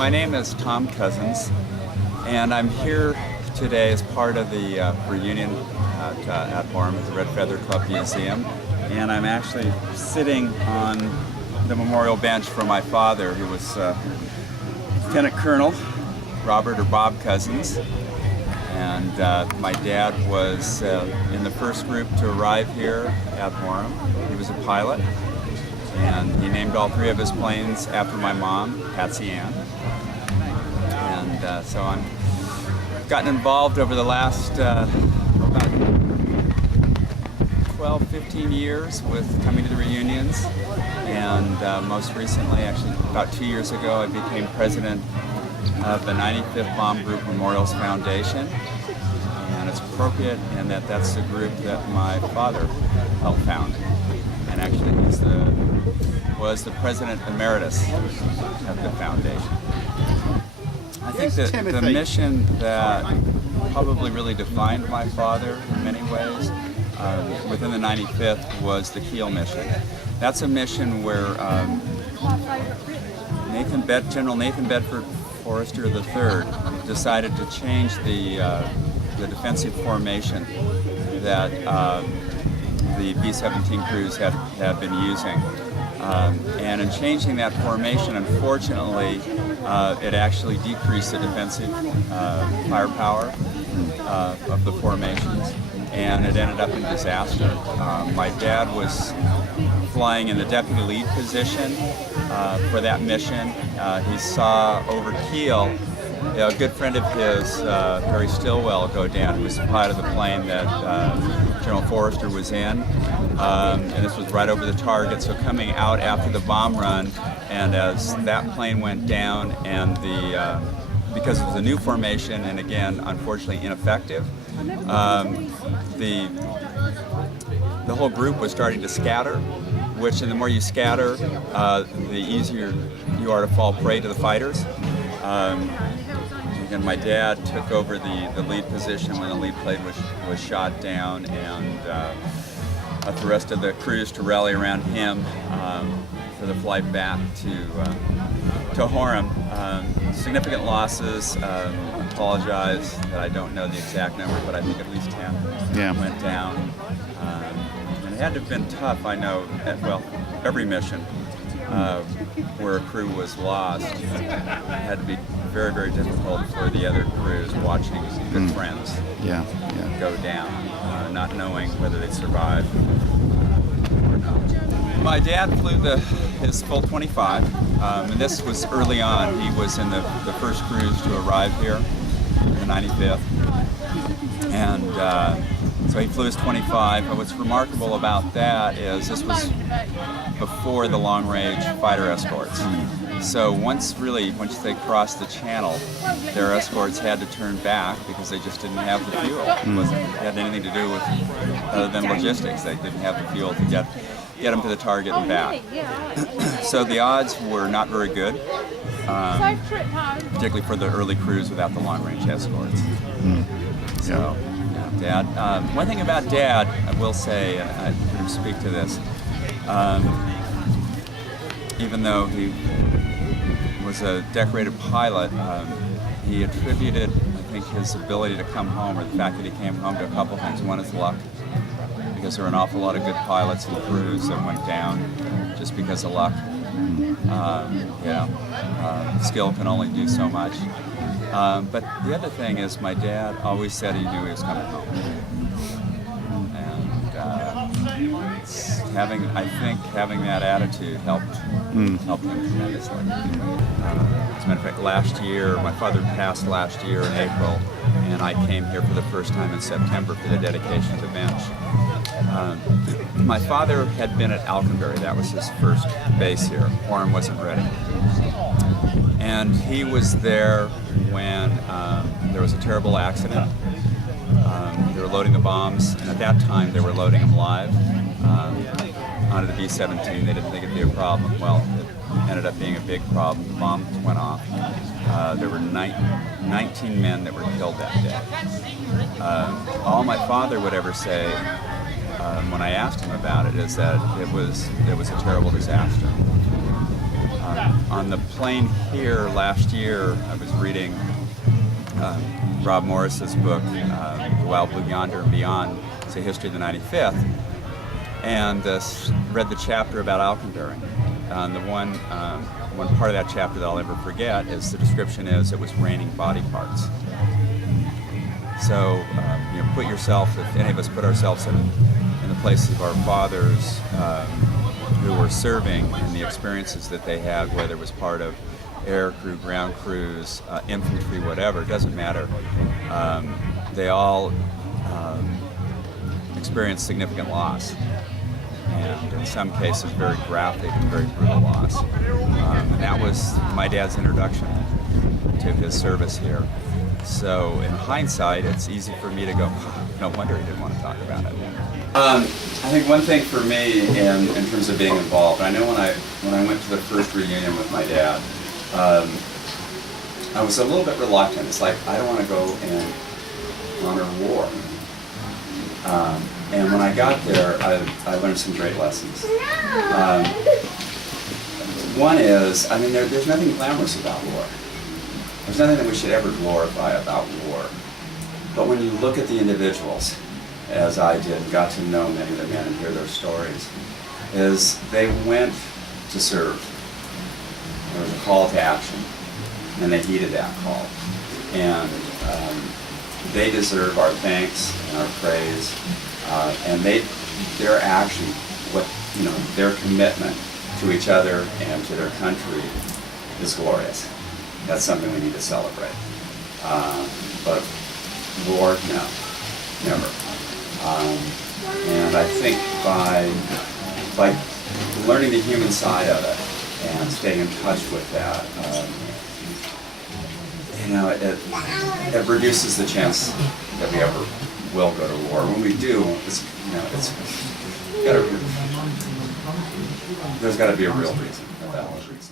My name is Tom Cozens, and I'm here today as part of the Reuinion at Horham at the Red Feather Club Museum. And I'm actually sitting on the memorial bench for my father, who was Lieutenant Colonel Robert or Bob Cozens. And my dad was in the first group to arrive here at Horham. He was a pilot, and he named all three of his planes after my mom, Patsy Ann. And so I've gotten involved over the last about 12, 15 years with coming to the reunions. And most recently, actually about 2 years ago, I became president of the 95th Bomb Group Memorials Foundation. And it's appropriate in that that's the group that my father helped found. And actually was the president emeritus of the foundation. I think that the mission that probably really defined my father in many ways within the 95th was the Kiel mission. That's a mission where General Nathan Bedford Forrester III decided to change the defensive formation that the B-17 crews had been using. And in changing that formation, unfortunately, it actually decreased the defensive firepower of the formations, and it ended up in disaster. My dad was flying in the deputy lead position for that mission. He saw over Kiel a good friend of his, Harry Stillwell, go down, who was the pilot of the plane that General Forrester was in. And this was right over the target, so coming out after the bomb run, and as that plane went down, and because it was a new formation, and again, unfortunately ineffective, the whole group was starting to scatter, which, and the more you scatter, the easier you are to fall prey to the fighters. And my dad took over the lead position when the lead plane was shot down, and the rest of the crews to rally around him for the flight back to Horham. Significant losses. Apologize that I don't know the exact number, but I think at least 10 went down. And it had to have been tough, I know, every mission where a crew was lost. It had to be very, very difficult for the other crews watching good friends go down, not knowing whether they'd survive or not. My dad flew his full 25, and this was early on. He was in the first crews to arrive here in the 95th, and so he flew his 25. But what's remarkable about that is this was before the long-range fighter escorts. So once they crossed the channel, their escorts had to turn back because they just didn't have the fuel. It had anything to do with other than logistics. They didn't have the fuel to get them to the target and back. So the odds were not very good, particularly for the early crews without the long-range escorts. So, Dad. One thing about Dad, I will say, and I can speak to this, even though he was a decorated pilot, he attributed, I think, his ability to come home, or the fact that he came home, to a couple things. One is luck, because there were an awful lot of good pilots and crews that went down just because of luck. Skill can only do so much. But the other thing is, my dad always said he knew he was coming home. And having that attitude helped him tremendously. As a matter of fact, last year, my father passed last year in April, and I came here for the first time in September for the dedication of the bench. My father had been at Alconbury. That was his first base here. Horham wasn't ready. And he was there when there was a terrible accident. They were loading the bombs, and at that time they were loading them live onto the B-17. They didn't think it'd be a problem. Well, it ended up being a big problem. The bombs went off. There were 19 men that were killed that day. All my father would ever say when I asked him about it is that it was a terrible disaster. On the plane here last year, I was reading Rob Morris's book, The Wild Blue Yonder and Beyond. It's a history of the 95th, and read the chapter about Alconbury. And the one part of that chapter that I'll never forget is the description is it was raining body parts. So put yourself, if any of us put ourselves in the places of our fathers who were serving and the experiences that they had, whether it was part of air crew, ground crews, infantry, whatever, it doesn't matter. They all experienced significant loss, and in some cases very graphic and very brutal loss. And that was my dad's introduction to his service here. So in hindsight, it's easy for me to go, no wonder he didn't want to talk about it. I think one thing for me in terms of being involved, I know when I went to the first reunion with my dad, I was a little bit reluctant. It's like, I don't want to go and honor war. And when I got there, I learned some great lessons. One is, there's nothing glamorous about war. There's nothing that we should ever glorify about war. But when you look at the individuals, as I did, got to know many of the men and hear their stories, is they went to serve. There was a call to action, and they heeded that call. And they deserve our thanks and our praise, and their action, their commitment to each other and to their country is glorious. That's something we need to celebrate. But war, no, never. And I think by learning the human side of it and staying in touch with that, it reduces the chance that we ever will go to war. When we do, there's got to be a real reason, a valid reason.